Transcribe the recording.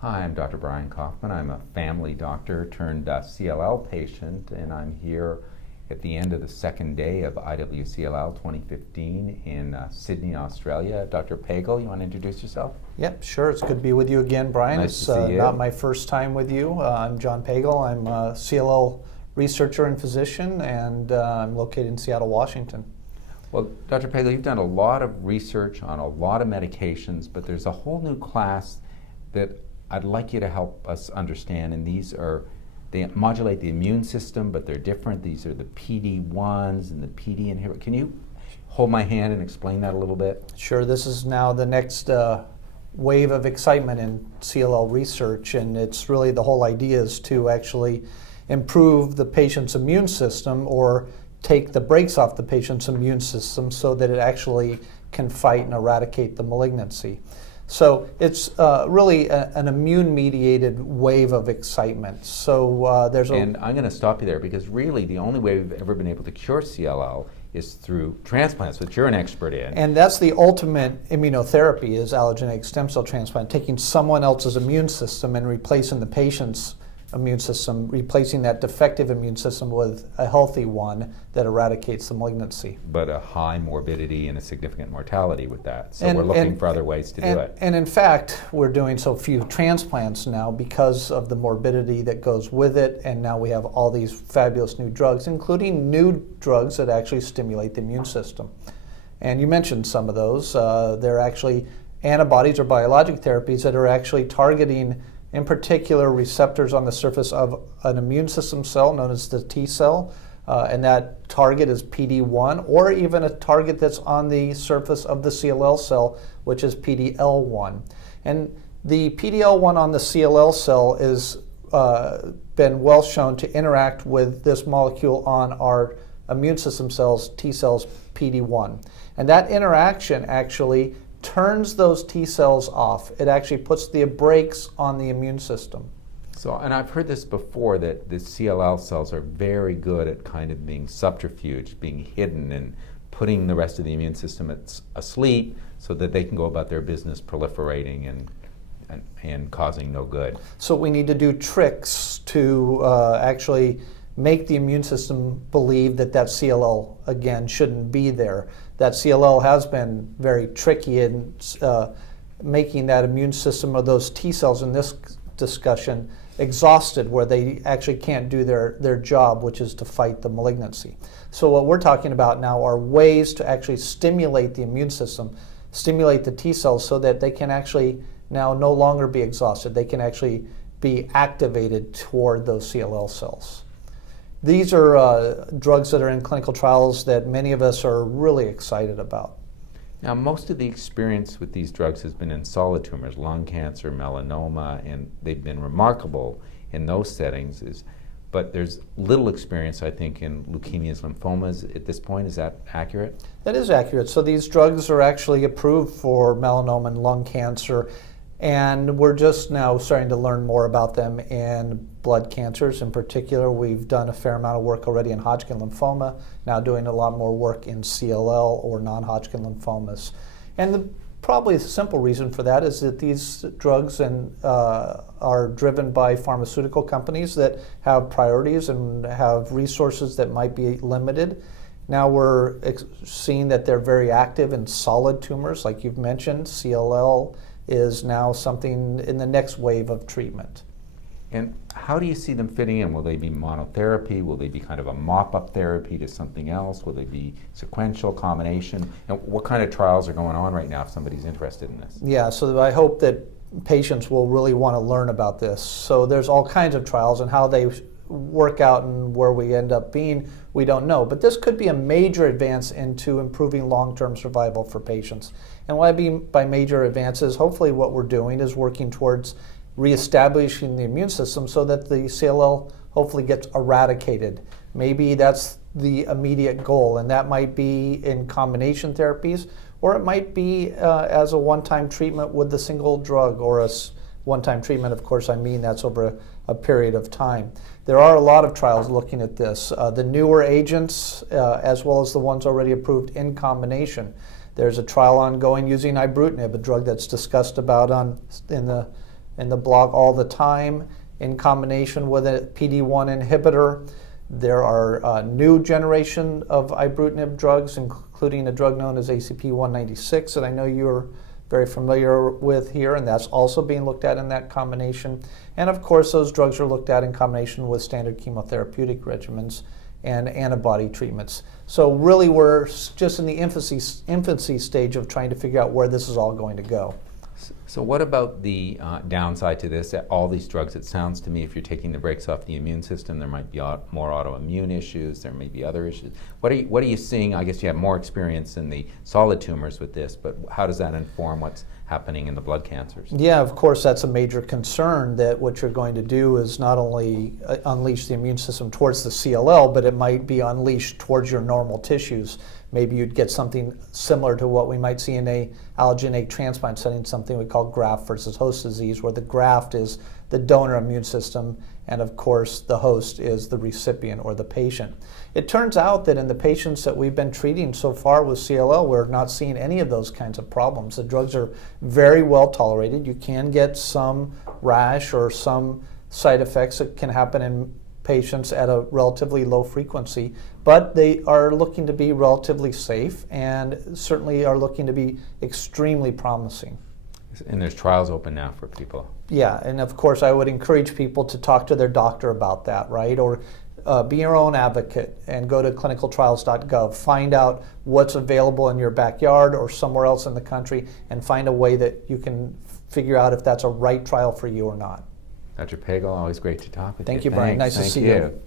Hi, I'm Dr. Brian Kaufman. I'm a family doctor turned CLL patient, and I'm here at the end of the second day of iwcll2015 in Sydney, Australia. Dr. Pagel, you want to introduce yourself? Yep, sure. It's good to be with you again, Brian. Nice to see you. Not my first time with you. I'm John Pagel. I'm a CLL researcher and physician, and I'm located in Seattle, Washington. Well, Dr. Pagel, you've done a lot of research on a lot of medications, but there's a whole new class that I'd like you to help us understand, and they modulate the immune system, but they're different. These are the PD-1s and the PD inhibitor. Can you hold my hand and explain that a little bit? Sure. This is now the next wave of excitement in CLL research, and it's really the whole idea is to actually improve the patient's immune system or take the brakes off the patient's immune system so that it actually can fight and eradicate the malignancy. So it's really an immune-mediated wave of excitement. So And I'm going to stop you there because really the only way we've ever been able to cure CLL is through transplants, which you're an expert in. And that's the ultimate immunotherapy is allogeneic stem cell transplant, taking someone else's immune system and replacing the patient's immune system, replacing that defective immune system with a healthy one that eradicates the malignancy. But a high morbidity and a significant mortality with that. So we're looking for other ways to do it. And in fact, we're doing so few transplants now because of the morbidity that goes with it, and now we have all these fabulous new drugs, including new drugs that actually stimulate the immune system. And you mentioned some of those. They're actually antibodies or biologic therapies that are actually targeting in particular receptors on the surface of an immune system cell known as the T cell, and that target is PD-1, or even a target that's on the surface of the CLL cell, which is PD-L1. And the PD-L1 on the CLL cell is been well shown to interact with this molecule on our immune system cells, T cells, PD-1. And that interaction actually turns those T cells off. It actually puts the brakes on the immune system. So, and I've heard this before, that the CLL cells are very good at kind of being subterfuge, being hidden and putting the rest of the immune system asleep so that they can go about their business proliferating and causing no good. So we need to do tricks to actually make the immune system believe that that CLL, again, shouldn't be there. That CLL has been very tricky in making that immune system or those T cells in this discussion exhausted, where they actually can't do their job, which is to fight the malignancy. So what we're talking about now are ways to actually stimulate the immune system, stimulate the T cells so that they can actually now no longer be exhausted. They can actually be activated toward those CLL cells. These are drugs that are in clinical trials that many of us are really excited about. Now, most of the experience with these drugs has been in solid tumors, lung cancer, melanoma, and they've been remarkable in those settings. But there's little experience, I think, in leukemias, lymphomas at this point. Is that accurate? That is accurate. So these drugs are actually approved for melanoma and lung cancer, and we're just now starting to learn more about them in blood cancers. In particular, we've done a fair amount of work already in Hodgkin lymphoma, now doing a lot more work in CLL or non-Hodgkin lymphomas. And probably the simple reason for that is that these drugs are driven by pharmaceutical companies that have priorities and have resources that might be limited. Now we're seeing that they're very active in solid tumors, like you've mentioned. CLL is now something in the next wave of treatment. And how do you see them fitting in? Will they be monotherapy? Will they be kind of a mop-up therapy to something else? Will they be sequential, combination? And what kind of trials are going on right now if somebody's interested in this? Yeah, so I hope that patients will really want to learn about this. So there's all kinds of trials, and how they work out and where we end up being, we don't know. But this could be a major advance into improving long-term survival for patients. And what I mean by major advances, hopefully what we're doing is working towards reestablishing the immune system so that the CLL hopefully gets eradicated. Maybe that's the immediate goal, and that might be in combination therapies, or it might be as a one-time treatment with a single drug, or a one-time treatment, of course, I mean that's over a period of time. There are a lot of trials looking at this. The newer agents, as well as the ones already approved in combination. There's a trial ongoing using ibrutinib, a drug that's discussed about in the in the blog all the time in combination with a PD-1 inhibitor. There are new generation of ibrutinib drugs, including a drug known as ACP-196 that I know you're very familiar with here, and that's also being looked at in that combination. And of course, those drugs are looked at in combination with standard chemotherapeutic regimens and antibody treatments. So really, we're just in the infancy stage of trying to figure out where this is all going to go. So what about the downside to this? All these drugs, it sounds to me, if you're taking the brakes off the immune system, there might be more autoimmune issues, there may be other issues. What are you seeing? I guess you have more experience in the solid tumors with this, but how does that inform what's happening in the blood cancers? Yeah, of course, that's a major concern, that what you're going to do is not only unleash the immune system towards the CLL, but it might be unleashed towards your normal tissues. Maybe you'd get something similar to what we might see in a allogeneic transplant setting, something we call graft versus host disease, where the graft is the donor immune system, and of course the host is the recipient or the patient. It turns out that in the patients that we've been treating so far with CLL, we're not seeing any of those kinds of problems. The drugs are very well tolerated. You can get some rash or some side effects that can happen in patients at a relatively low frequency, but they are looking to be relatively safe and certainly are looking to be extremely promising. And there's trials open now for people. Yeah, and of course I would encourage people to talk to their doctor about that, right? Or be your own advocate and go to clinicaltrials.gov, find out what's available in your backyard or somewhere else in the country, and find a way that you can figure out if that's a right trial for you or not. Dr. Pagel, always great to talk with you. Thank you, Brian. Nice to see you.